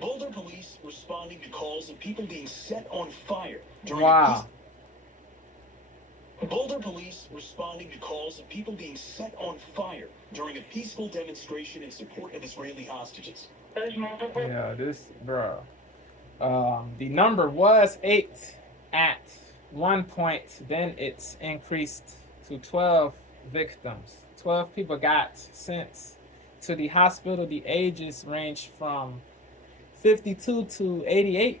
Boulder police responding to calls of people being set on fire during Boulder police responding to calls of people being set on fire during a peaceful demonstration in support of Israeli hostages. Yeah, this, bro. The number was 8 at one point. Then it's increased to 12 victims. 12 people got sent to the hospital. The ages range from 52 to 88.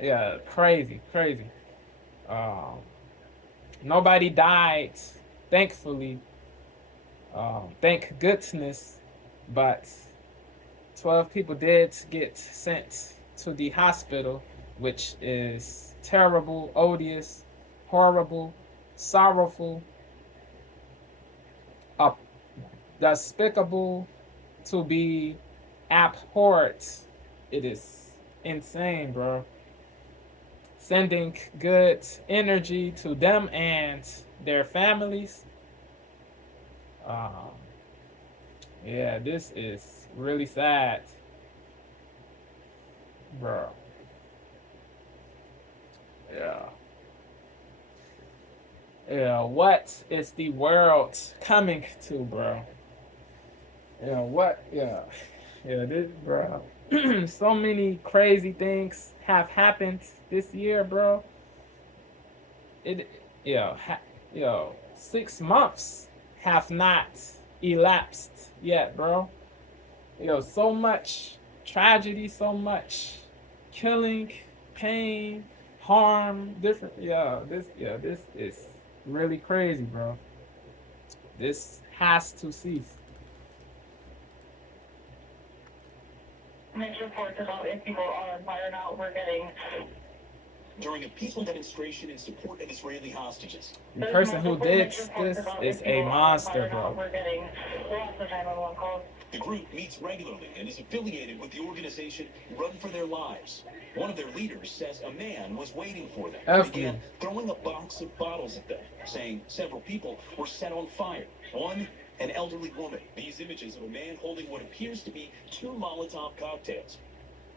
Yeah, crazy, crazy. Um, Nobody died, thankfully. Thank goodness. But 12 people did get sent to the hospital, which is terrible, odious, horrible, sorrowful, uh, despicable, to be abhorred. It is insane, bro. Sending good energy to them and their families. Um, yeah, this is really sad, bro. Yeah. Yeah, what is the world coming to, bro? Yeah, what? Yeah, yeah, this, bro. So many crazy things have happened this year, bro. It, yo, 6 months have not elapsed yet, bro. So much tragedy, so much killing, pain, harm, different. This is really crazy, bro. This has to cease. News reports about if people are on fire now. We're getting during a peaceful demonstration in support of Israeli hostages. The person who did this is a monster, bro. We're getting lots of 911 calls. The group meets regularly and is affiliated with the organization Run for Their Lives. One of their leaders says a man was waiting for them and began throwing a box of bottles at them, saying several people were set on fire. One, an elderly woman. These images of a man holding what appears to be 2 Molotov cocktails.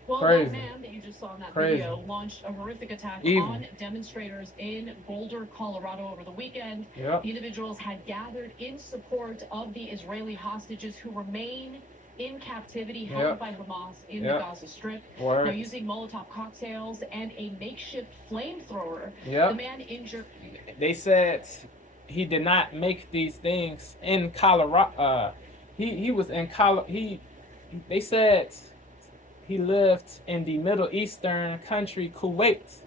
Well, that man that you just saw in that video launched a horrific attack on demonstrators in Boulder, Colorado over the weekend. Yep. The individuals had gathered in support of the Israeli hostages who remain in captivity held by Hamas in the Gaza Strip. Now, using Molotov cocktails and a makeshift flamethrower, the man injured. They said he did not make these things in Colorado. He was in Colorado. They said he lived in the Middle Eastern country Kuwait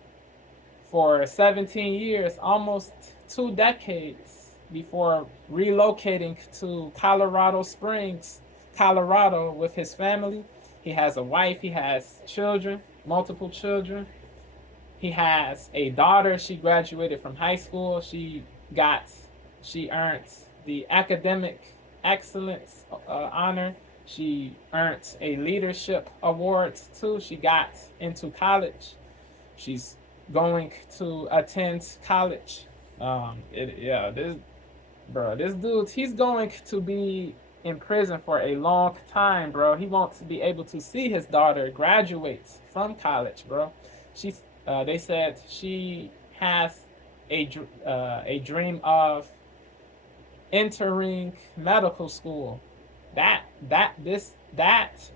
for 17 years, almost 2 decades, before relocating to Colorado Springs, Colorado, with his family. He has a wife, he has children, multiple children. He has a daughter. She graduated from high school. She earned the academic excellence honor. She earned a leadership award too. She got into college. She's going to attend college. This dude, he's going to be in prison for a long time, bro. He won't be able to see his daughter graduate from college, bro. They said she has a dream of entering medical school. That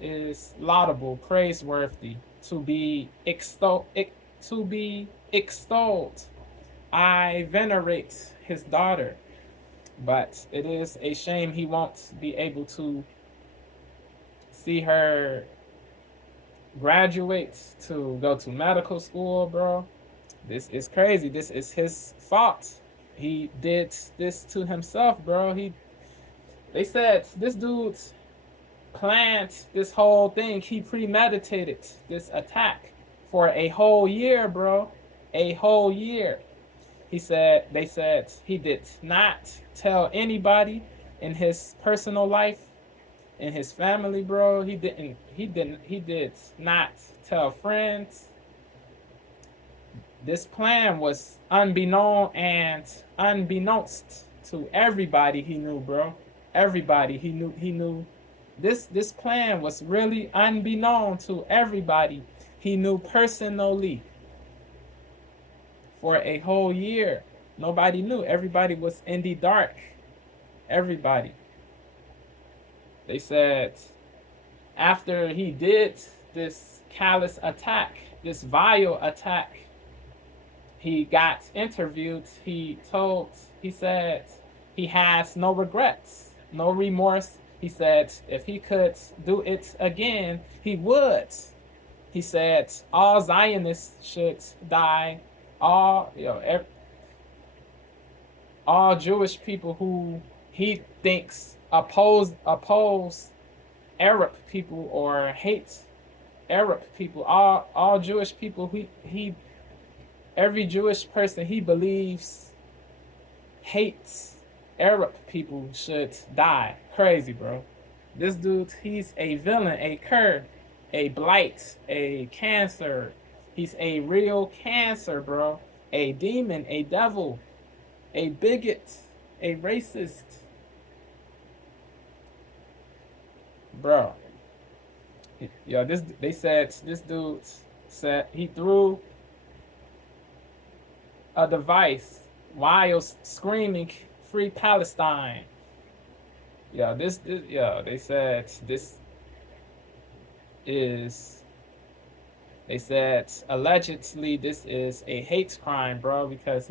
is laudable, praiseworthy, to be extolled. I venerate his daughter, but it is a shame he won't be able to see her graduate to go to medical school, bro. This is crazy. This is his fault. He did this to himself, bro. They said this dude planned this whole thing. He premeditated this attack for a whole year, bro. A whole year. They said he did not tell anybody in his personal life, in his family, bro. He did not tell friends. This plan was unbeknownst to everybody he knew, bro. Everybody he knew this plan was really unbeknown to everybody. He knew personally for a whole year. Nobody knew. Everybody was in the dark. Everybody. They said after he did this callous attack, this vile attack, he got interviewed. He said he has no regrets, no remorse. He said if he could do it again, he would. He said all Zionists should die. All all Jewish people who he thinks oppose Arab people or hate Arab people, all Jewish people, every Jewish person he believes hates Arab people should die. Crazy, bro. This dude, he's a villain, a cur, a blight, a cancer. He's a real cancer, bro. A demon, a devil, a bigot, a racist. Bro. Yo, they said this dude said he threw a device while screaming "Free Palestine." Yeah, they said this is. They said allegedly this is a hate crime, bro, because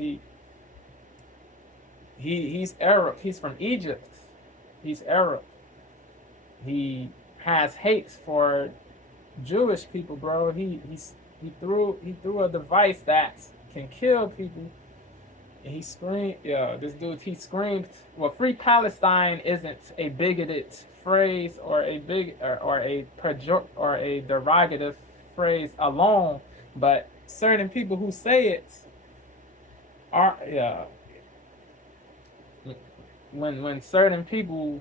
he's Arab. He's from Egypt. He's Arab. He has hate for Jewish people, bro. He threw a device that can kill people. And he screamed, this dude, he screamed, well, Free Palestine isn't a bigoted phrase or a derogative phrase alone, but certain people who say it are, when certain people,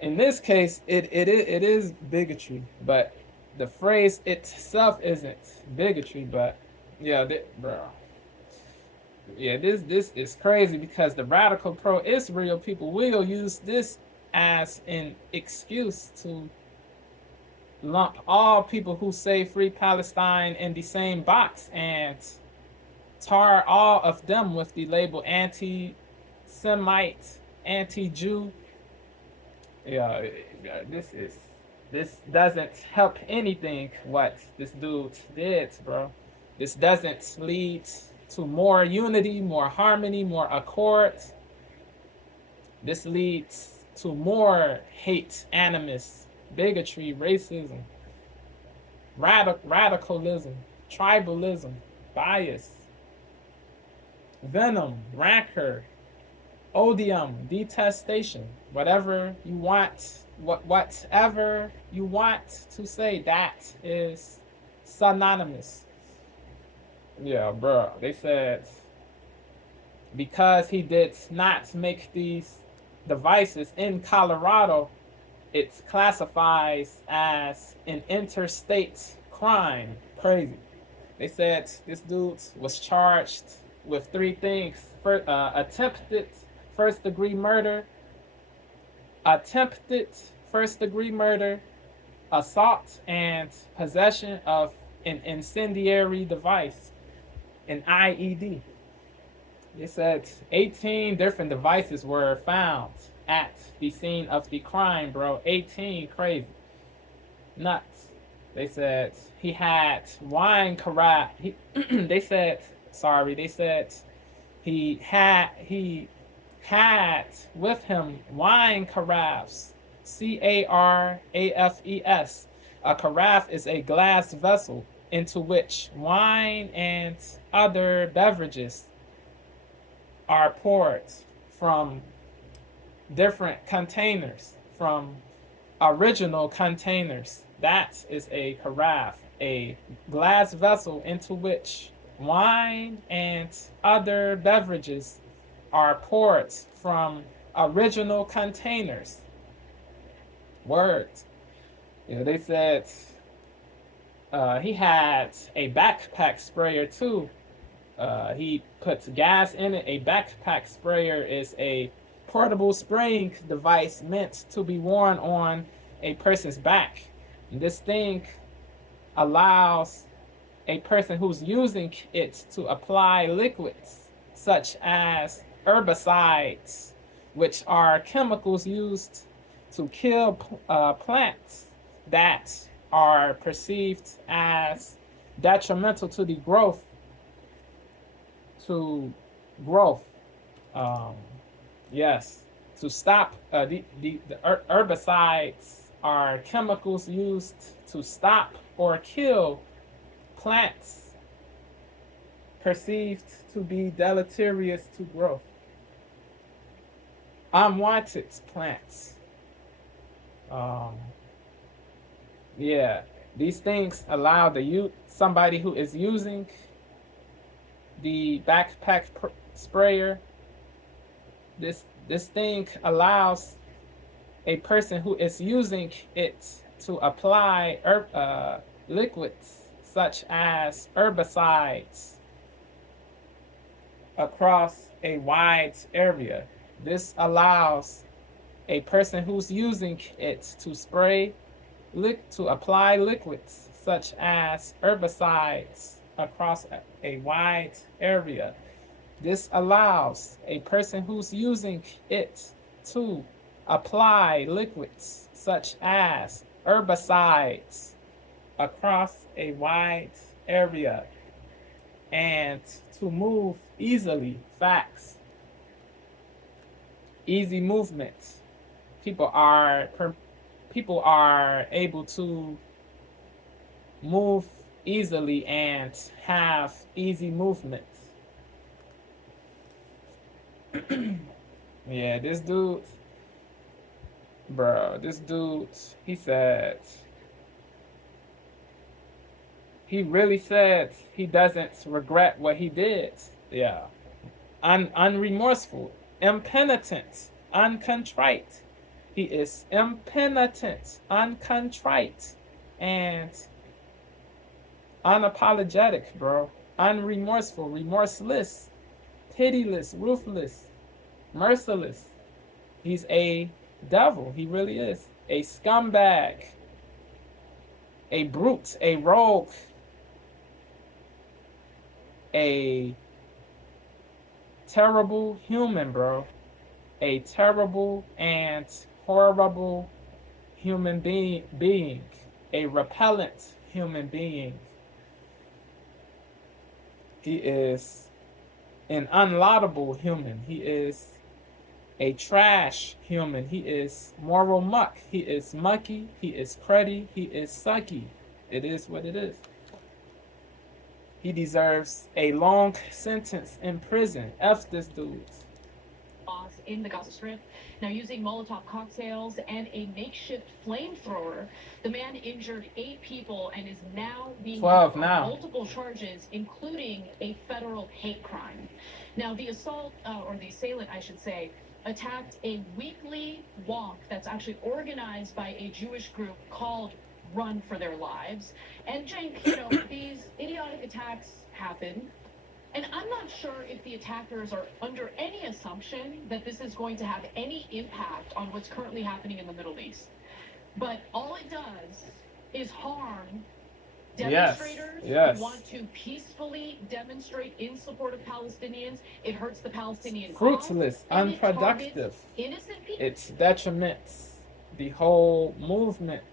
in this case, it is bigotry, but the phrase itself isn't bigotry, but bro. Yeah, this is crazy because the radical pro-Israel people will use this as an excuse to lump all people who say Free Palestine in the same box and tar all of them with the label anti-Semite, anti-Jew. This doesn't help anything what this dude did, bro. This doesn't lead to more unity, more harmony, more accord. This leads to more hate, animus, bigotry, racism, radicalism, tribalism, bias, venom, rancor, odium, detestation, whatever you want, whatever you want to say, that is synonymous. Yeah, bro. They said because he did not make these devices in Colorado, it classifies as an interstate crime. Crazy. They said this dude was charged with 3 things: attempted first-degree murder, assault, and possession of an incendiary device, an IED. They said 18 different devices were found at the scene of the crime, bro. 18, crazy. Nuts. They said he had wine carafe. They said he had with him wine carafes. CARAFES. A carafe is a glass vessel into which wine and other beverages are poured from different containers, from original containers. That is a carafe, a glass vessel into which wine and other beverages are poured from original containers. Words. They said he had a backpack sprayer too. He puts gas in it. A backpack sprayer is a portable spraying device meant to be worn on a person's back. And this thing allows a person who's using it to apply liquids such as herbicides, which are chemicals used to kill plants that are perceived as detrimental to the growth. Yes, to stop the herbicides are chemicals used to stop or kill plants perceived to be deleterious to growth. Unwanted plants. Yeah, these things allow somebody who is using the backpack sprayer. This thing allows a person who is using it to apply liquids such as herbicides across a wide area. This allows a person who's using it to apply liquids such as herbicides across a wide area. This allows a person who's using it to apply liquids such as herbicides across a wide area and to move easily. Facts. Easy movement. People are able to move easily and have easy movement. Yeah, this dude, he said, he really said he doesn't regret what he did. Yeah. Unremorseful, impenitent, uncontrite. He is impenitent, uncontrite, and unapologetic, bro. Unremorseful, remorseless, pitiless, ruthless, merciless. He's a devil. He really is. A scumbag, a brute, a rogue, a terrible human, bro. A terrible and horrible human being. A repellent human being. He is an unlaudable human. He is a trash human. He is moral muck. He is mucky. He is cruddy. He is sucky. It is what it is. He deserves a long sentence in prison. F this dude. In the Gaza Strip. Now, using Molotov cocktails and a makeshift flamethrower, the man injured 8 people and is now being 12 on now. Multiple charges, including a federal hate crime. Now, the assailant, I should say, attacked a weekly walk that's actually organized by a Jewish group called Run for Their Lives. And Cenk, these idiotic attacks happen. And I'm not sure if the attackers are under any assumption that this is going to have any impact on what's currently happening in the Middle East. But all it does is harm demonstrators who want to peacefully demonstrate in support of Palestinians. It hurts the Palestinian cause. Fruitless, unproductive. Innocent people. It detriments the whole movement.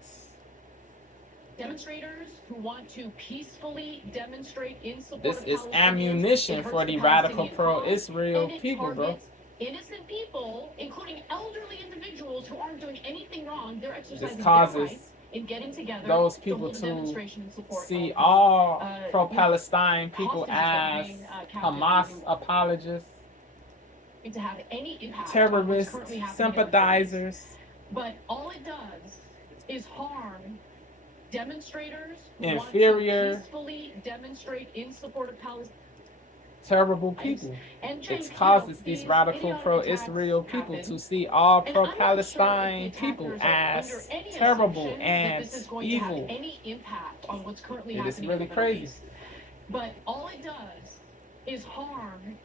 Demonstrators who want to peacefully demonstrate in support this of is Palestinians. Ammunition for the radical pro-Israel people, bro. Innocent people, including elderly individuals who aren't doing anything wrong. They're exercising this causes their rights in getting together those people to see all pro-Palestine people as Hamas apologists, to have any impact terrorists, sympathizers. But all it does is harm demonstrators who inferior, want to peacefully demonstrate in support of Palestine. Terrible people. It causes these radical pro-Israel people to see all pro-Palestine people as terrible and evil. Any impact on what's currently happening. It is really crazy. But all it does is harm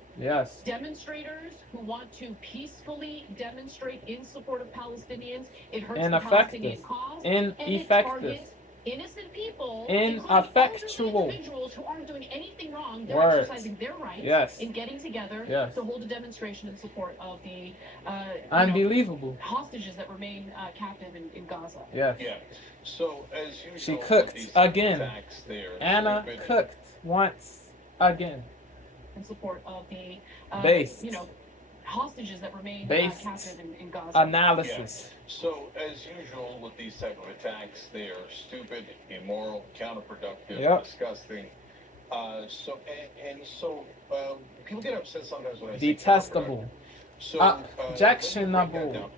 demonstrators who want to peacefully demonstrate in support of Palestinians. It hurts the Palestinian cause. And it targets innocent people, ineffectual individuals who aren't doing anything wrong. They're exercising their rights in getting together to hold a demonstration in support of the unbelievable hostages that remain captive in Gaza. Yeah. So as usual, she cooked again. Anna cooked once again. In support of the hostages that remain captive in Gaza. Analysis. Yeah. So as usual with these type of attacks, they are stupid, immoral, counterproductive, disgusting. So people get upset sometimes when I say detestable, objectionable,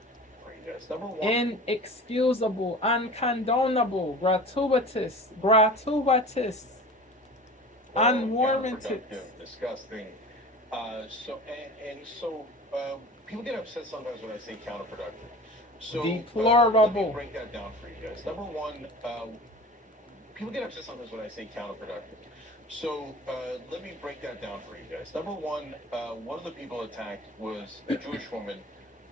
inexcusable, uncondonable, gratuitous, unwarranted, disgusting. People get upset sometimes when I say counterproductive. So deplorable. Let me break that down for you guys. Number one, people get upset sometimes when I say counterproductive. So let me break that down for you guys. Number one of the people attacked was a Jewish woman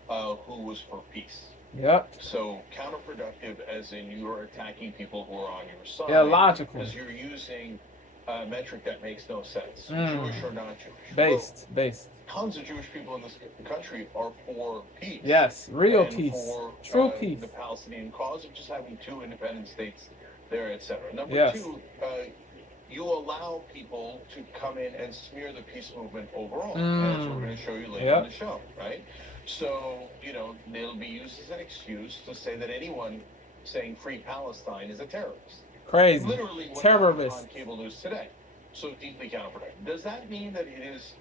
who was for peace. Yep. So counterproductive, as in you are attacking people who are on your side. Illogical. Because you're using a metric that makes no sense. Jewish or not Jewish. Based. Tons of Jewish people in this country are for peace. Yes, real peace. For, true peace. The Palestinian cause of just having two independent states there, etc. Number two, you allow people to come in and smear the peace movement overall. As we're going to show you later in the show, right? So, they'll be used as an excuse to say that anyone saying free Palestine is a terrorist. Crazy. Literally what terrorist on cable news today. So deeply counterproductive. Does that mean that it is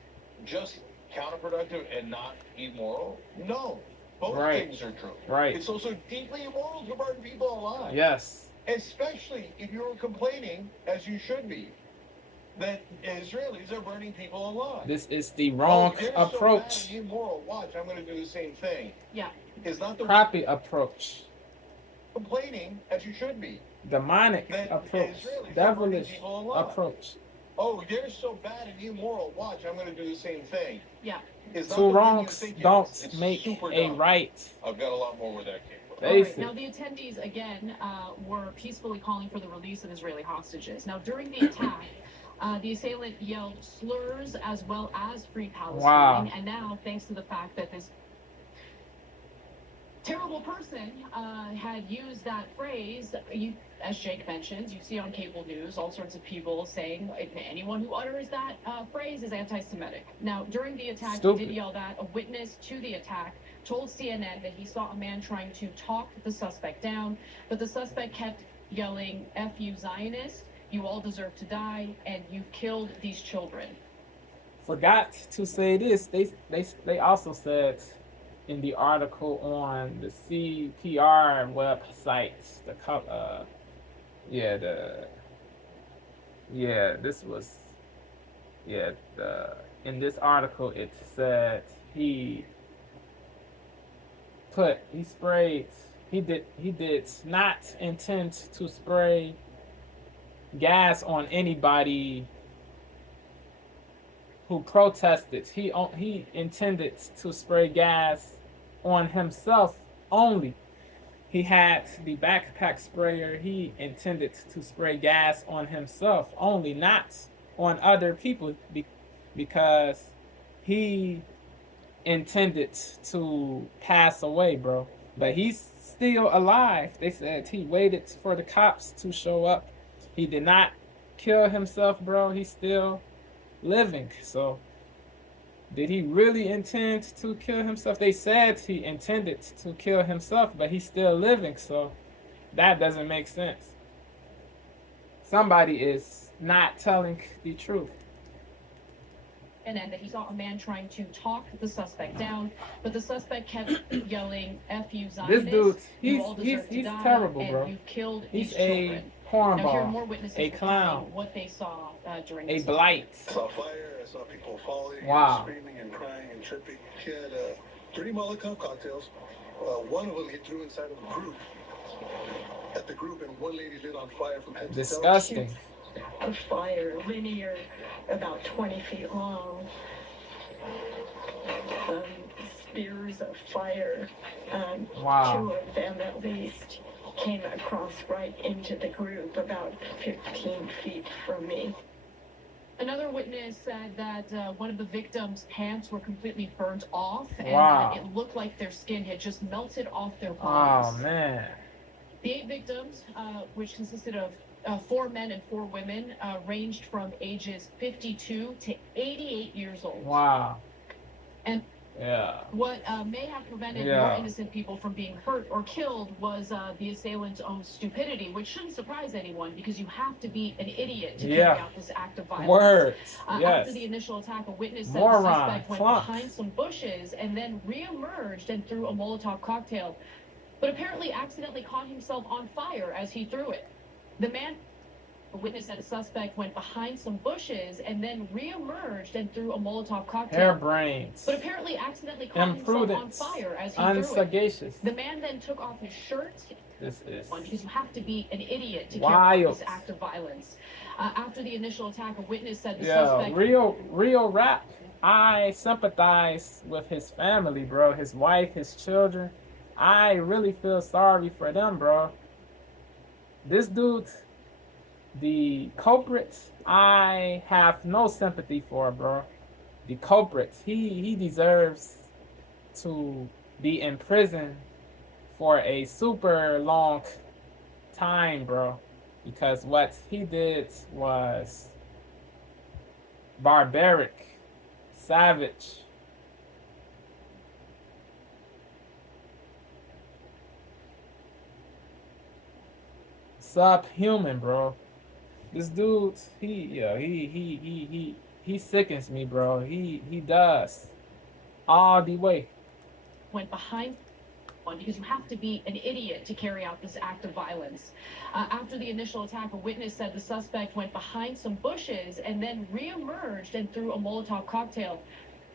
just counterproductive and not immoral? No. Both things are true. Right. It's also deeply immoral to burn people alive. Yes. Especially if you're complaining, as you should be, that Israelis are burning people alive. This is the wrong approach. So bad and immoral. Watch, I'm going to do the same thing. Yeah. Is not the crappy approach. Complaining, as you should be. Demonic approach. Devilish approach. Oh, they're so bad and immoral. Watch, I'm going to do the same thing. Yeah. Two wrongs don't make a right. I've got a lot more where that came from. Right. Now, the attendees, again, were peacefully calling for the release of Israeli hostages. Now, during the attack, the assailant yelled slurs as well as free Palestine. Wow. And now, thanks to the fact that this terrible person had used that phrase, as Jake mentions, you see on cable news all sorts of people saying anyone who utters that phrase is anti-Semitic. Now, during the attack, he did yell that. A witness to the attack told CNN that he saw a man trying to talk the suspect down, but the suspect kept yelling, "F you Zionist, you all deserve to die, and you've killed these children." Forgot to say this. They also said in the article on the CPR website, in this article it said he did not intend to spray gas on anybody who protested. He intended to spray gas on himself only. He had the backpack sprayer. He intended to spray gas on himself only, not on other people, because he intended to pass away, bro. But he's still alive. They said he waited for the cops to show up. He did not kill himself, bro. He's still living. So did he really intend to kill himself? They said he intended to kill himself, but he's still living. So that doesn't make sense. Somebody is not telling the truth. And then that he saw a man trying to talk the suspect down, but the suspect kept yelling, "F you Zionist." This dude, he's terrible, bro. You killed he's these children. Cornball, a clown, what they saw during a blight. I saw fire, I saw people falling, wow, and screaming and crying and tripping. He had 3 Molotov cocktails. One of them he threw inside of the group. At the group, and one lady lit on fire from head to toe. Disgusting. of fire, linear, about 20 feet long. Spears of fire. Wow. 2 of them at least came across right into the group about 15 feet from me. Another witness said that one of the victims' pants were completely burnt off, and Wow. that it looked like their skin had just melted off their bodies. Oh, man. The 8 victims, which consisted of 4 men and 4 women, ranged from ages 52 to 88 years old. Wow. And yeah. What may have prevented more innocent people from being hurt or killed was the assailant's own stupidity, which shouldn't surprise anyone because you have to be an idiot to carry out this act of violence. Words. After the initial attack, a witness said the suspect went behind some bushes and then re-emerged and threw a Molotov cocktail, but apparently accidentally caught himself on fire as he threw it. A witness said a suspect went behind some bushes and then re-emerged and threw a Molotov cocktail. Hairbrains. But apparently accidentally caught himself on fire as he unsagacious. threw it. The man then took off his shirt. This is because you have to be an idiot to carry out this act of violence. After the initial attack, a witness said the suspect... real rap. I sympathize with his family, bro. His wife, his children. I really feel sorry for them, bro. This dude... The culprit, I have no sympathy for, bro. The culprit, he deserves to be in prison for a super long time, bro. Because what he did was barbaric, savage. Subhuman, bro. This dude, he sickens me, bro. He does. All the way. Went behind one because you have to be an idiot to carry out this act of violence. After the initial attack, a witness said the suspect went behind some bushes and then re-emerged and threw a Molotov cocktail,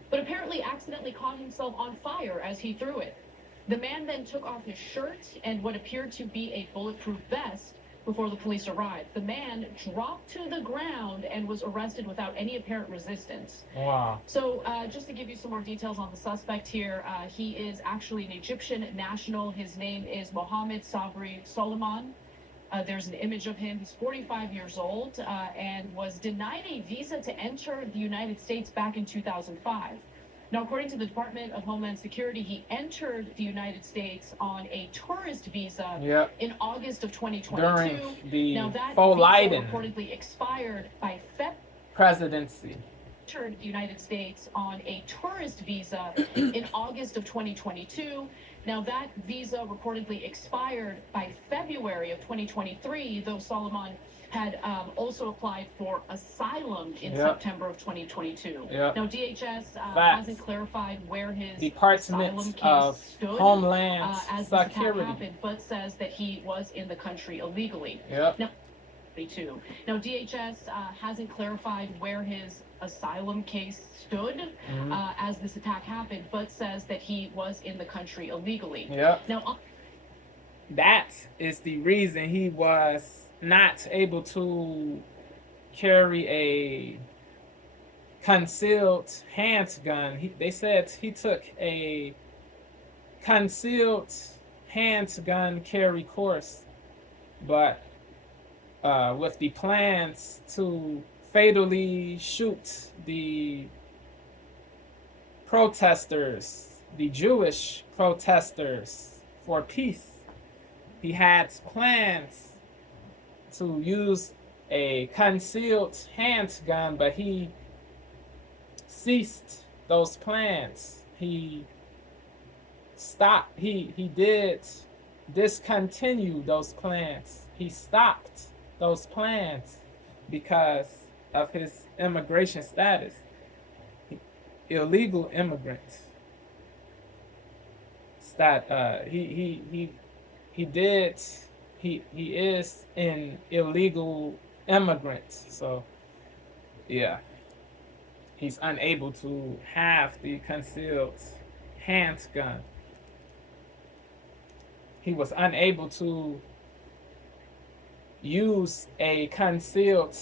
but apparently accidentally caught himself on fire as he threw it. The man then took off his shirt and what appeared to be a bulletproof vest before the police arrived. The man dropped to the ground and was arrested without any apparent resistance. Wow. So just to give you some more details on the suspect here, he is actually an Egyptian national. His name is Mohamed Soliman. There's an image of him. He's 45 years old and was denied a visa to enter the United States back in 2005. Now, according to the Department of Homeland Security, he entered the United States on a tourist visa in August of 2022. During the now, that visa reportedly expired by presidency. Entered the United States on a tourist visa in August of 2022. Now, that visa reportedly expired by February of 2023, though Soliman had also applied for asylum in September of 2022. Now, DHS hasn't clarified where his asylum case stood Homeland as this attack happened, but says that he was in the country illegally. Now, DHS hasn't clarified where his asylum case stood as this attack happened, but says that he was in the country illegally. Now, that is the reason he was not able to carry a concealed handgun. They said he took a concealed handgun carry course, but with the plans to fatally shoot the protesters, the Jewish protesters for peace. He had plans to use a concealed handgun, but he ceased those plans. He stopped. He did discontinue those plans. He stopped those plans because of his immigration status. Illegal immigrant. He is an illegal immigrant, so yeah, he's unable to have the concealed handgun. He was unable to used a concealed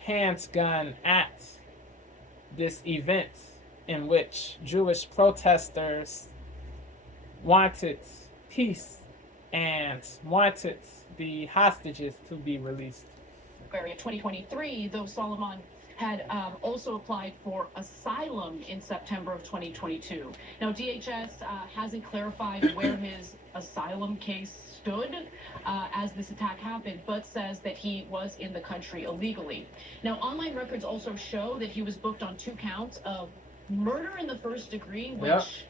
handgun at this event in which Jewish protesters wanted peace and wanted the hostages to be released. February of 2023, though Soliman had also applied for asylum in September of 2022. Now, DHS hasn't clarified where his asylum case stood as this attack happened, but says that he was in the country illegally. Now, online records also show that he was booked on 2 counts of murder in the first degree, which,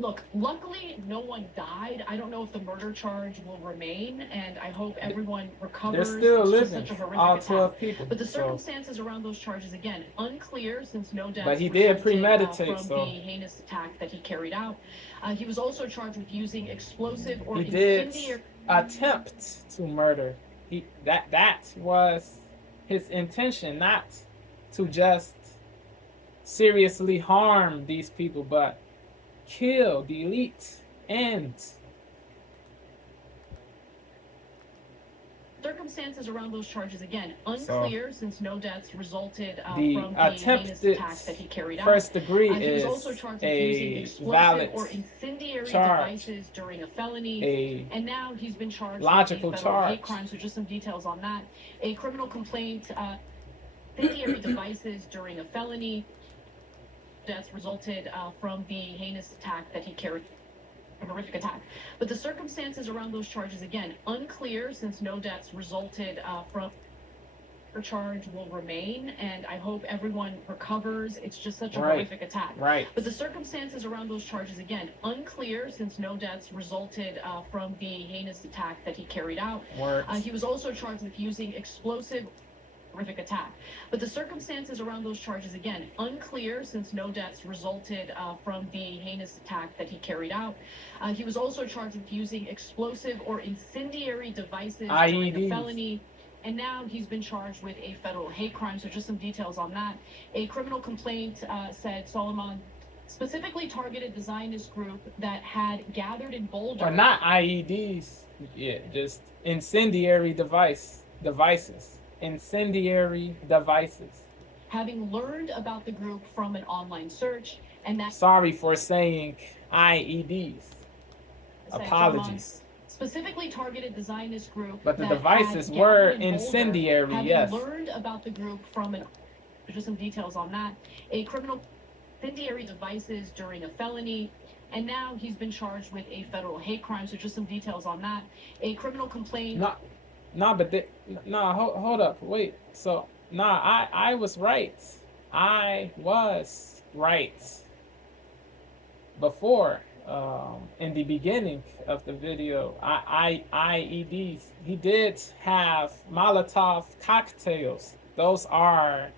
look, luckily no one died. I don't know if the murder charge will remain, and I hope everyone recovers. They're still It's just living, such a horrific all 12 attack. people. But the circumstances around those charges, again, unclear since no deaths But he did resulted, premeditate, from so the heinous attack that he carried out. He was also charged with using explosive or he did incendiary attempt to murder. That was his intention, not to just seriously harm these people, but kill, delete, end. circumstances around those charges, again, unclear since no deaths resulted from the heinous attempted attack that he carried out. first degree He was is also charged with using a explosive valid or incendiary charge, devices during a felony, and now he's been charged logical with a federal hate charge. crime. So just some details on that. A criminal complaint, incendiary devices during a felony. Deaths resulted from the heinous attack that he carried. A horrific attack. But the circumstances around those charges, again, unclear since no deaths resulted from the charge will remain, and I hope everyone recovers. It's just such a horrific attack. Right. But the circumstances around those charges, again, unclear since no deaths resulted from the heinous attack that he carried out. He was also charged with using explosive horrific attack. But the circumstances around those charges, again, unclear since no deaths resulted from the heinous attack that he carried out. He was also charged with using explosive or incendiary devices during a felony. And now he's been charged with a federal hate crime. So just some details on that. A criminal complaint said Soliman specifically targeted the Zionist group that had gathered in Boulder. Or not IEDs. Yeah, just incendiary devices. Incendiary devices. Having learned about the group from an online search, and that. Sorry for saying IEDs. Apologies. Specifically targeted the Zionist group. But the devices were incendiary, Boulder, yes. Having learned about the group from an. Just some details on that. A criminal incendiary devices during a felony. And now he's been charged with a federal hate crime. So just some details on that. A criminal complaint. Hold up, wait. So, I was right. I was right before, in the beginning of the video. IEDs. He did have Molotov cocktails. Those are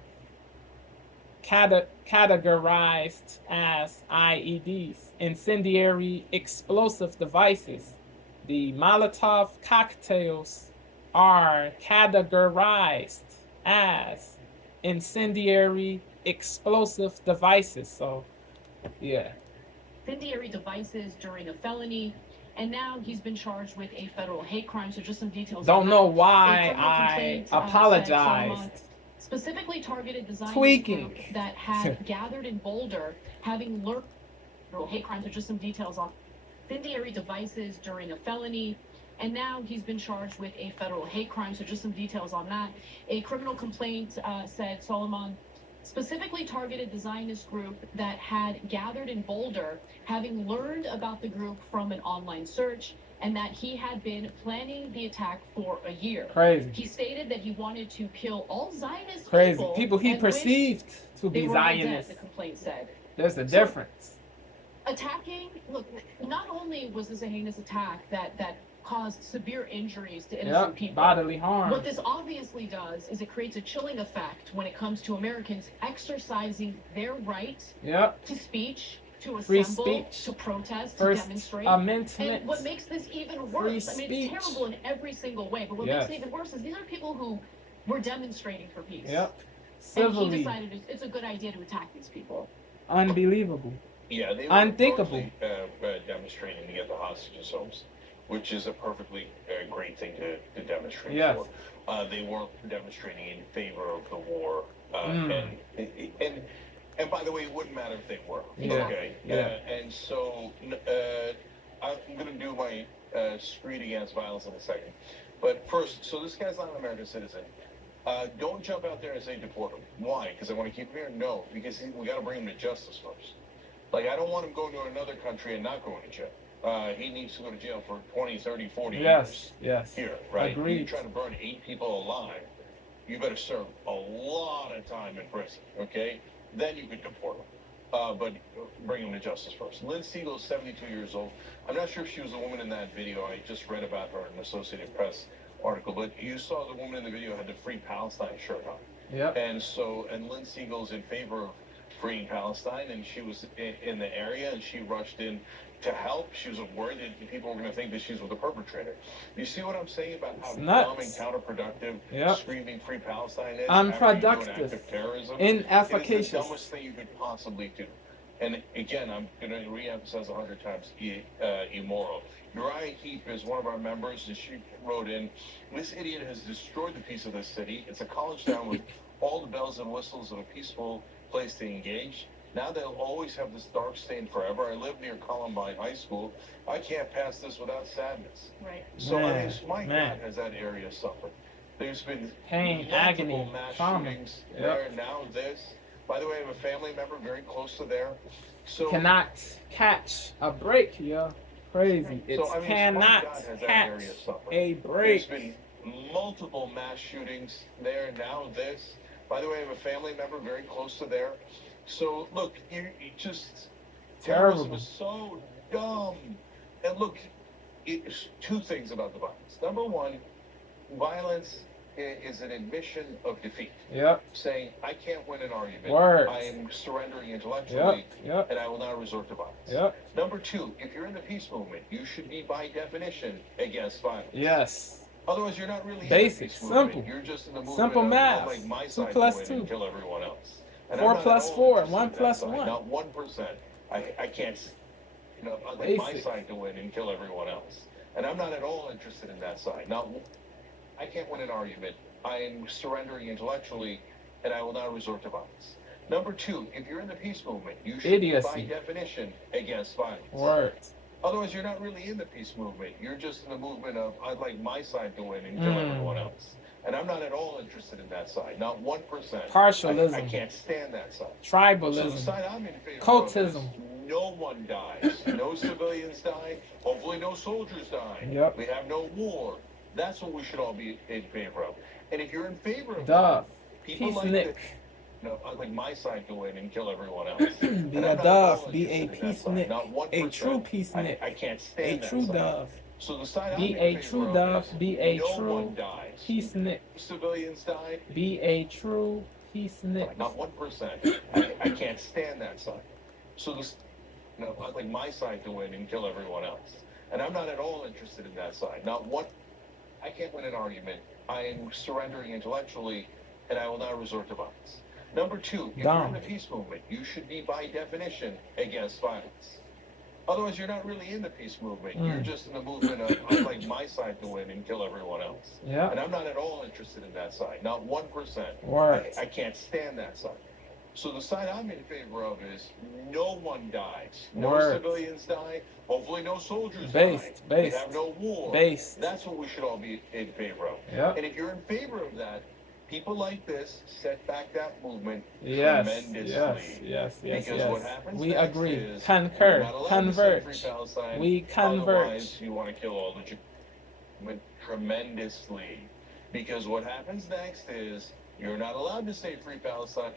categorized as IEDs, incendiary explosive devices. The Molotov cocktails are categorized as incendiary explosive devices. So, yeah. Incendiary devices during a felony, and now he's been charged with a federal hate crime. So just some details. Don't know why I apologized. Specifically targeted the Zionist tweaking group that had gathered in Boulder, having learned federal hate crimes. So just some details on incendiary devices during a felony. And now he's been charged with a federal hate crime. So just some details on that. A criminal complaint said Soliman specifically targeted the Zionist group that had gathered in Boulder, having learned about the group from an online search, and that he had been planning the attack for a year. Crazy. He stated that he wanted to kill all Zionist people he perceived to be Zionists. The complaint said. There's a difference. Attacking, look, not only was this a heinous attack that caused severe injuries to innocent people. Bodily harm. What this obviously does is it creates a chilling effect when it comes to Americans exercising their right to speech, to assemble, to protest, to demonstrate. Amendment. And what makes this even worse, I mean, it's terrible in every single way, but what makes it even worse is these are people who were demonstrating for peace. Civilly. And he decided it's a good idea to attack these people. Unbelievable. Yeah, they were unthinkable. demonstrating to get the hostages homes. which is a perfectly great thing to demonstrate Yes. for. They weren't demonstrating in favor of the war, and by the way, it wouldn't matter if they were. Yeah. Okay. Yeah. And so I'm going to do my screed against violence in a second. But first, so this guy's not an American citizen. Don't jump out there and say deport him. Why? Because I want to keep him here? No, because we got to bring him to justice first. Like, I don't want him going to another country and not going to jail. He needs to go to jail for 20, 30, 40 years. Yes. Here, right? Agreed. You're trying to burn 8 people alive. You better serve a lot of time in prison, okay? Then you could deport him. But bring him to justice first. Lynn Siegel's 72 years old. I'm not sure if she was the woman in that video. I just read about her in an Associated Press article. But you saw the woman in the video had the Free Palestine shirt on. Yep. And Lynn Siegel's in favor of freeing Palestine, and she was in the area, and she rushed in to help. She was worried that people were going to think that she's with the perpetrator. You see what I'm saying about how dumb and counterproductive screaming Free Palestine is? Unproductive. Terrorism. Inefficacious. It is the dumbest thing you could possibly do. And again, I'm going to re-emphasize 100 times, immoral. Uriah Heep is one of our members, and she wrote in, this idiot has destroyed the peace of this city. It's a college town with all the bells and whistles of a peaceful place to engage. Now they'll always have this dark stain forever. I live near Columbine High School. I can't pass this without sadness. Right. So I mean, my God, has that area suffered. There's been pain, multiple agony, mass trauma. shootings there. Now this. By the way, I have a family member very close to there. So cannot catch a break, yo. Crazy. It so, I mean, cannot catch a break. There's been multiple mass shootings there. Now this. By the way, I have a family member very close to there. So look, you just terrorism is so dumb. And look, it's 2 things about the violence. Number 1, violence is an admission of defeat. Yep. Saying, I can't win an argument. Words. I am surrendering intellectually, and I will not resort to violence. Yep. Number 2, if you're in the peace movement, you should be by definition against violence. Yes. Otherwise, you're not really basic, in the peace simple. movement. You're just in the movement Simple of, math. like my 2 side plus to win 2. and kill everyone else. And 4 plus 4. 1 plus side, 1. Not 1%. I can't, I'd like my side to win and kill everyone else. And I'm not at all interested in that side. I can't win an argument. I am surrendering intellectually, and I will not resort to violence. Number 2, if you're in the peace movement, you should be by definition against violence. Words. Otherwise, you're not really in the peace movement. You're just in the movement of, I'd like my side to win and kill everyone else. And I'm not at all interested in that side. Not 1%. Partialism. I can't stand that side. Tribalism. So the side I'm in favor Cultism. of is no one dies. No civilians die. Hopefully no soldiers die. Yep. We have no war. That's what we should all be in favor of. And if you're in favor of that, people like that, I'd like my side to win and kill everyone else. Be a dove. Be a peacenik. A true peacenik. I can't stand a true that dove. So the side be I'm in a favor true of dove. is Be a no true one dies. peacenik. Civilians die. Be a true peacenik. Not 1%. I can't stand that side. So this, I'd like my side to win and kill everyone else. And I'm not at all interested in that side. I can't win an argument. I am surrendering intellectually, and I will not resort to violence. Number 2, if you're in the peace movement, you should be by definition against violence. Otherwise, you're not really in the peace movement. You're just in the movement of, I'd like my side to win and kill everyone else. Yeah. And I'm not at all interested in that side. Not 1%. Words. I can't stand that side. So the side I'm in favor of is no one dies. No civilians die. Hopefully no soldiers die. We have no war. That's what we should all be in favor of. Yep. And if you're in favor of that, people like this set back that movement tremendously. Yes. Because what happens we next agree. is Concur. you're not allowed Converge. to say Free Palestine. We converge. Otherwise, you want to kill all the Jews tremendously. Because what happens next is you're not allowed to say Free Palestine.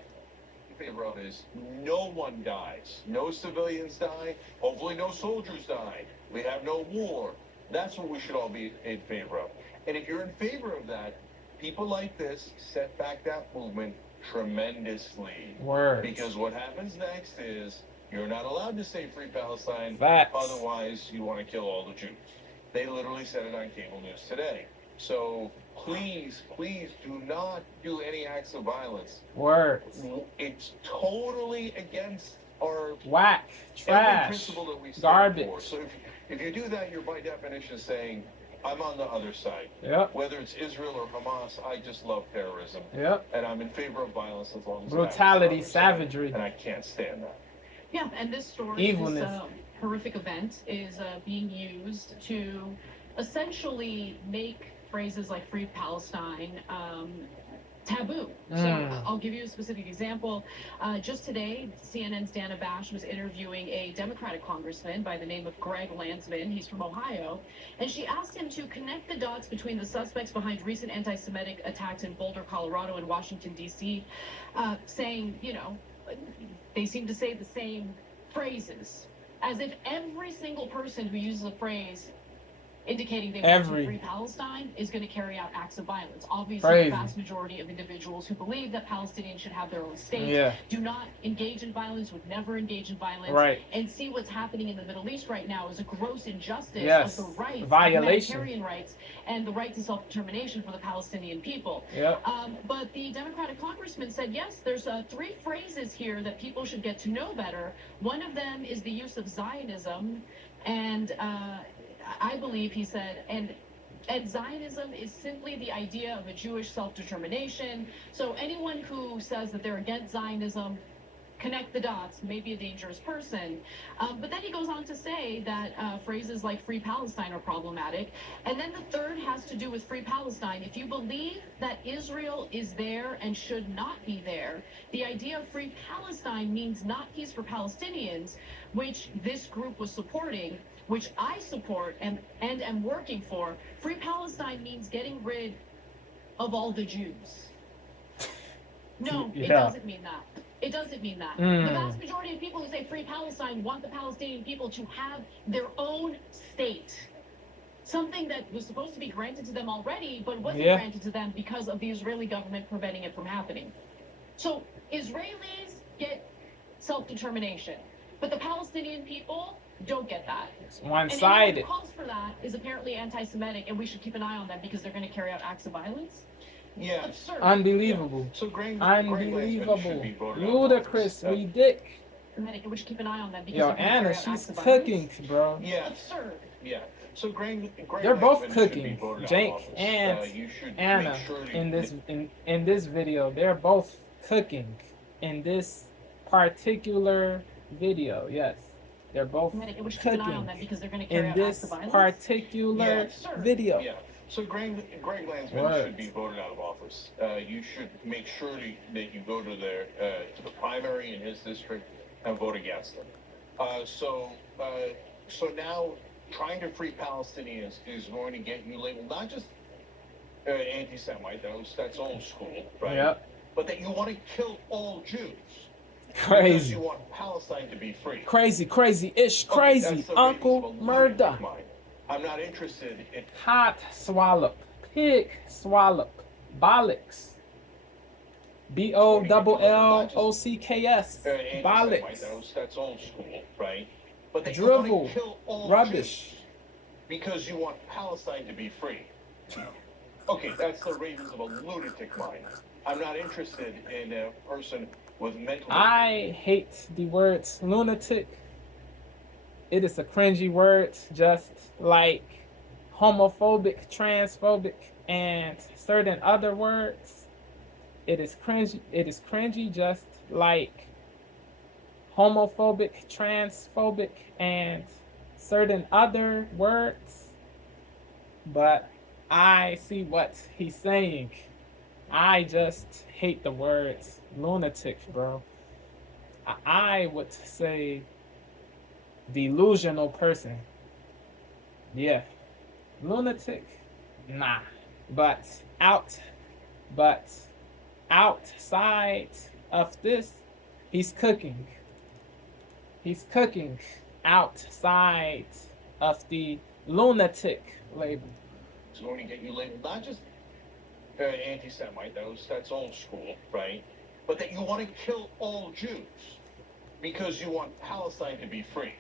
Favor of is no one dies. No civilians die. Hopefully no soldiers die. We have no war. That's what we should all be in favor of. And if you're in favor of that, people like this set back that movement tremendously. Because what happens next is you're not allowed to say Free Palestine. Otherwise, you want to kill all the Jews. They literally said it on cable news today. So please do not do any acts of violence. It's totally against our trash, principle that we stand garbage. for. So If you do that, you're by definition saying, I'm on the other side. Yep. Whether it's Israel or Hamas, I just love terrorism. Yep. And I'm in favor of violence as long as brutality, it's savagery. and I can't stand that. Yeah, and this story, Evilness. this horrific event is being used to essentially make phrases like Free Palestine taboo. So I'll give you a specific example. Just today, CNN's Dana Bash was interviewing a Democratic congressman by the name of Greg Landsman. He's from Ohio. And she asked him to connect the dots between the suspects behind recent anti-Semitic attacks in Boulder, Colorado and Washington, D.C., saying, you know, they seem to say the same phrases, as if every single person who uses a phrase indicating they want to free Palestine is going to carry out acts of violence. Obviously, the vast majority of individuals who believe that Palestinians should have their own state do not engage in violence, would never engage in violence, and see what's happening in the Middle East right now is a gross injustice of the rights, humanitarian rights, and the right to self-determination for the Palestinian people. But the Democratic congressman said, yes, there's 3 phrases here that people should get to know better. One of them is the use of Zionism, and I believe he said, and Zionism is simply the idea of a Jewish self-determination. So anyone who says that they're against Zionism, connect the dots, may be a dangerous person. But then he goes on to say that phrases like Free Palestine are problematic. And then the third has to do with Free Palestine. If you believe that Israel is there and should not be there, the idea of Free Palestine means not peace for Palestinians, which this group was supporting, which I support and am working for. Free Palestine means getting rid of all the Jews. No, it doesn't mean that. It doesn't mean that. The vast majority of people who say Free Palestine want the Palestinian people to have their own state. Something that was supposed to be granted to them already, but wasn't granted to them because of the Israeli government preventing it from happening. So Israelis get self-determination, but the Palestinian people don't get that. It's one-sided. And calls for that is apparently anti-Semitic, and we should keep an eye on them because they're going to carry out acts of violence. Yeah. Absurd. Unbelievable. So Unbelievable. Ludicrous. Ridiculous. And we should keep an eye on them because Yo, Anna, she's cooking, bro. Yeah. Absurd. Yeah. So they're both cooking. Jake and Anna in this video, they're both cooking in this particular video. Yes. They're both cooking in this particular video. Yeah. So Greg Landsman should be voted out of office. You should make sure that you go to the primary in his district and vote against him. So now trying to free Palestinians is going to get you labeled not just anti-Semite, that's old school, right? Yep. But that you want to kill all Jews. Crazy. Because you want Palestine to be free. Crazy, crazy-ish, crazy. Uncle Murder. I'm not interested in... Hot swallop. Pig swallop. Bollocks. B-O-double-L-O-C-K-S. Bollocks. That's old school, right? But that drivel. You want to kill all rubbish. Jews because you want Palestine to be free. Okay, that's the ravings of a lunatic mind. I'm not interested in a person with mental... I hate the words lunatic. It is a cringy word, just like homophobic, transphobic, and certain other words. It is cringy. It is cringy, just like homophobic, transphobic, and certain other words. But I see what he's saying. I just hate the words lunatic, bro. I would say delusional person. Yeah. Lunatic? Nah. But outside of this, he's cooking. He's cooking outside of the lunatic label. It's going to get you labeled not just anti-Semite, that's old school, right? But that you want to kill all Jews because you want Palestine to be free.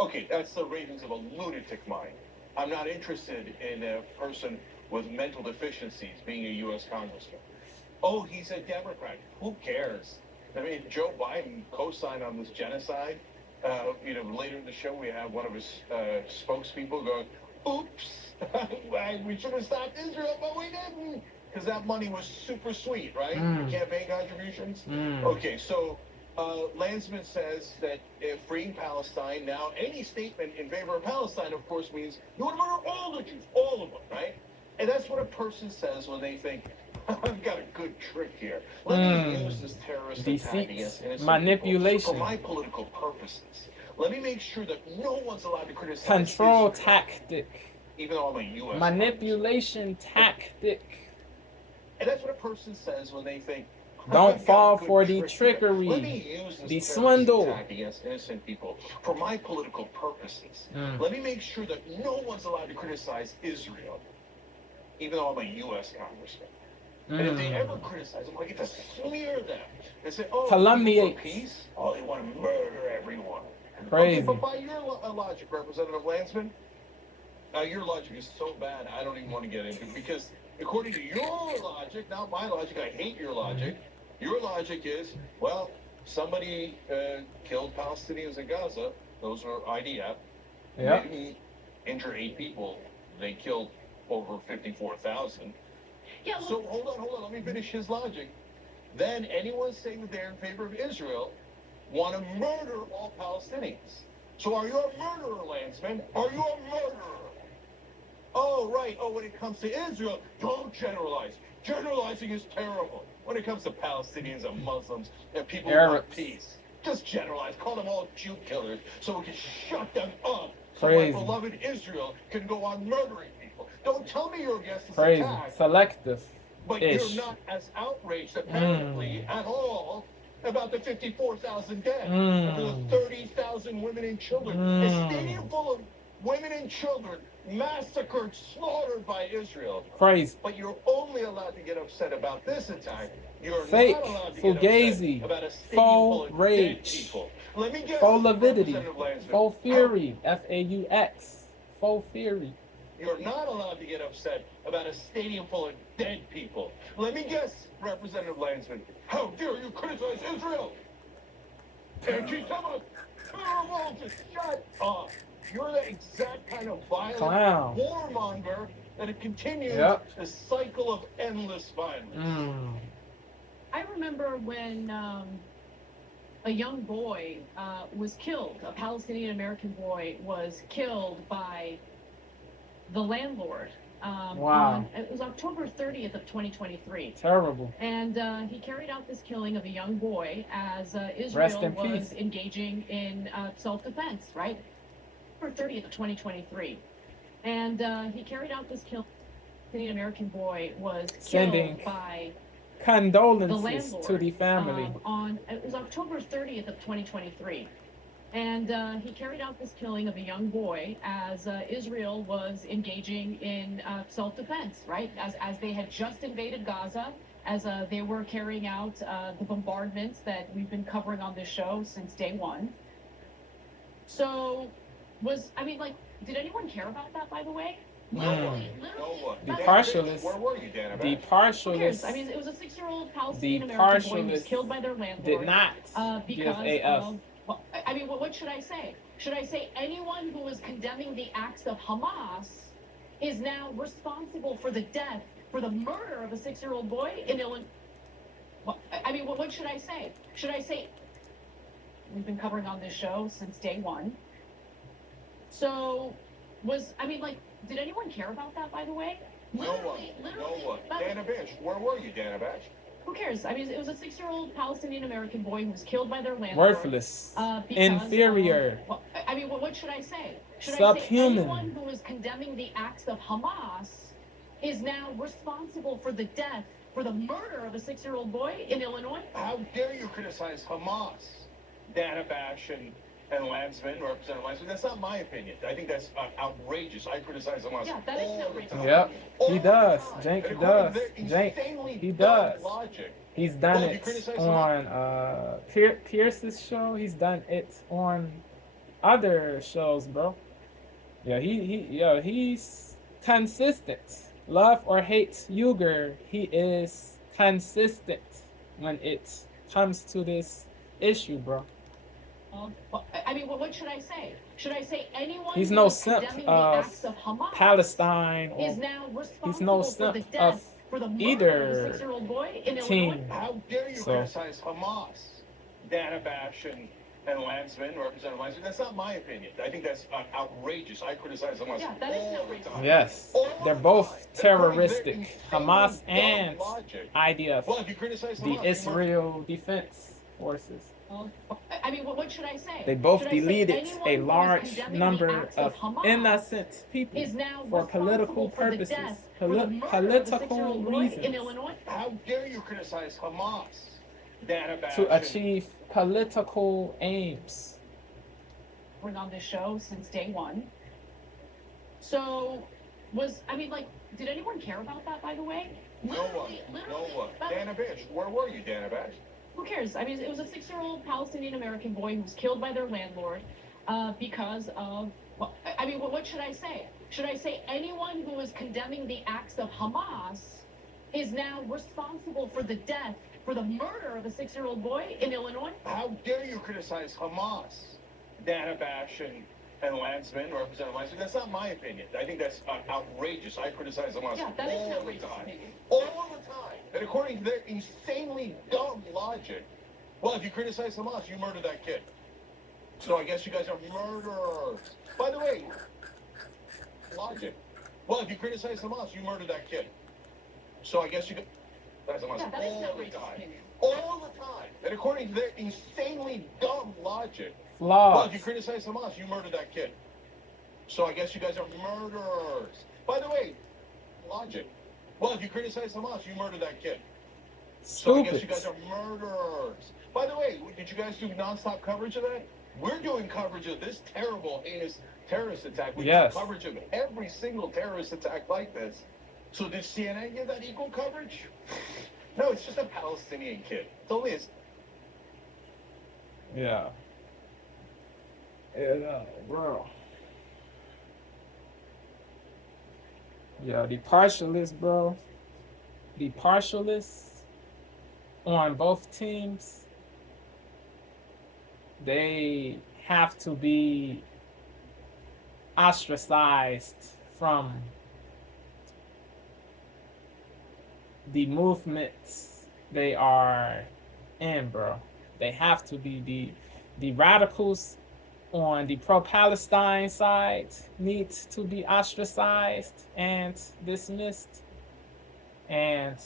Okay, that's the ravings of a lunatic mind. I'm not interested in a person with mental deficiencies being a U.S. congressman. Oh, he's a Democrat. Who cares? I mean, Joe Biden co-signed on this genocide. Later in the show, we have one of his spokespeople going, oops, we should have stopped Israel, but we didn't. Because that money was super sweet, right? Campaign contributions. Okay, so Landsman says that freeing Palestine, now any statement in favor of Palestine, of course, means you want to murder all the Jews, all of them, right? And that's what a person says when they think, I've got a good trick here. Let me use this terrorist attack against innocent manipulation people for my political purposes. Let me make sure that no one's allowed to criticize control Israel, tactic, even though I'm a U.S. manipulation tactic. And that's what a person says when they think, don't fall for the trickery, the swindle. Against innocent people for my political purposes. Let me make sure that no one's allowed to criticize Israel, even though I'm a U.S. congressman. And if they ever criticize them, I get to smear them and say, oh, calumniate. For peace? Oh, they want to murder everyone. Crazy. Okay, but by your logic, Representative Landsman, your logic is so bad, I don't even want to get into it, because according to your logic, not my logic, I hate your logic. Your logic is, well, somebody killed Palestinians in Gaza. Those are IDF. Yeah. They didn't injure 8 people. They killed over 54,000. Yeah. So hold on. Let me finish his logic. Then anyone saying that they're in favor of Israel want to murder all Palestinians. So are you a murderer, Landsman? Are you a murderer? Oh, right. Oh, when it comes to Israel, don't generalize. Generalizing is terrible. When it comes to Palestinians and Muslims and people who want peace, just generalize. Call them all Jew killers so we can shut them up. So my beloved Israel can go on murdering people. Don't tell me you're against this attack. Selective. But you're not as outraged, apparently, at all about the 54,000 dead, and the 30,000 women and children. A stadium full of women and children massacred, slaughtered by Israel. Crazy. But you're only allowed to get upset about this attack. You're fake, not allowed to fugazi, get upset about a stadium full full of rage, dead people. Let me guess, full avidity, Representative full fury, F-A-U-X, full fury. You're not allowed to get upset about a stadium full of dead people. Let me guess, Representative Landsman, how dare you criticize Israel? Anti-Semitic, terrible, just shut up. You're the exact kind of violent warmonger that continues the cycle of endless violence. I remember when a young boy was killed, a Palestinian American boy was killed by the landlord. It was October 30th of 2023. Terrible. And he carried out this killing of a young boy as Israel was engaging in self-defense, right? October 30th of 2023. And he carried out this killing. The American boy was killed by condolences to the family. It was October 30th of 2023. And he carried out this killing of a young boy as Israel was engaging in self-defense, right? As they had just invaded Gaza, as they were carrying out the bombardments that we've been covering on this show since day one. So, did anyone care about that, by the way? Literally, the partialists. Where were you, Dan? The partialists. I mean, it was a 6-year-old Palestinian American boy who was killed by their landlord. Did not because what should I say? Should I say anyone who is condemning the acts of Hamas is now responsible for the death, for the murder of a 6-year-old boy in Illinois? What should I say? Should I say we've been covering on this show since day one? So, did anyone care about that, by the way? No one. Dana Bash, where were you, Dana Bash? Who cares? I mean, it was a 6-year-old Palestinian American boy who was killed by their landlord. Worthless. Inferior. What should I say? Should Subhuman. I say anyone who is condemning the acts of Hamas is now responsible for the death, for the murder of a 6-year-old boy in Illinois? How dare you criticize Hamas, Dana Bash and Landsman, Representative Landsman? That's not my opinion. I think that's outrageous. I criticize Hamas. Yeah, that is outrageous. Yep, he does. Jank, he does. Jank, he does. He's done it on Pierce's show. He's done it on other shows, bro. Yeah, he's consistent. Love or hate Uyghur, he is consistent when it comes to this issue, bro. I mean, what should I say? Should I say anyone he's who no is simp condemning the of acts of Hamas Palestine, is or now he's no responsible for the simp death, of for the murder of a either 6-year-old boy in Illinois? team. How dare you So- criticize Hamas? Dana Bash and Landsman, Representative Landsman. That's not my opinion. I think that's outrageous. I criticize Hamas Yeah, that is all the outrageous. time. Yes, All they're the both time. terroristic. They're Hamas insanely and dumb logic. IDF, Well, if you criticize the Hamas, Israel Defense Forces. I mean, what should I say? They both Should I say deleted anyone a who is large condemning the number acts of Hamas innocent people is now for political responsible for the purposes, death, for the murder of a political 6-year-old boy in reasons, Illinois? How dare you criticize Hamas? Dana Bash to achieve political aims. Been on this show since day one. So, did anyone care about that, by the way? No one. but Dana Bash, where were you, Dana Bash? who cares? I mean, it was a 6-year-old Palestinian-American boy who was killed by their landlord because of, what should I say? Should I say anyone who is condemning the acts of Hamas is now responsible for the death, for the murder of a 6-year-old boy in Illinois? How dare you criticize Hamas? Dana Bash and Landsman, Representative Landsman. That's not my opinion. I think that's outrageous. I criticize Hamas Yeah, that is an all the outrageous time. opinion. All the time. And according to their insanely dumb logic, well, if you criticize Hamas, you murdered that kid. So I guess you guys are murderers. By the way, logic. Well, if you criticize Hamas, you murdered that kid. So I guess you criticize Hamas Yeah, that is an all the outrageous time. opinion. All the time. And according to their insanely dumb logic, Flaws. well, if you criticize Hamas, you murdered that kid. So I guess you guys are murderers. By the way, logic. Well, if you criticize Hamas, you murdered that kid. So I guess you guys Stupid. are murderers. By the way, did you guys do nonstop coverage of that? We're doing coverage of this terrible, heinous terrorist attack. We Yes. do coverage of every single terrorist attack like this. So did CNN give that equal coverage? No, it's just a Palestinian kid. It's only a... Yeah. Yeah, bro. Yeah, the partialists, bro. The partialists on both teams, they have to be ostracized from the movements they are in, bro. They have to be the radicals on the pro-Palestine side need to be ostracized and dismissed, and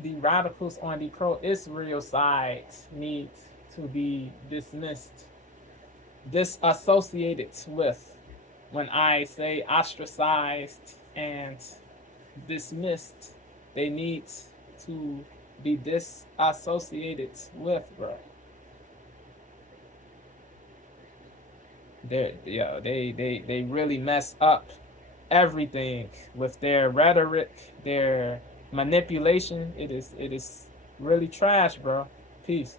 the radicals on the pro-Israel side need to be dismissed, disassociated with. When I say ostracized and dismissed, they need to be disassociated with, bro. They really mess up everything with their rhetoric, their manipulation. It is really trash, bro. Peace.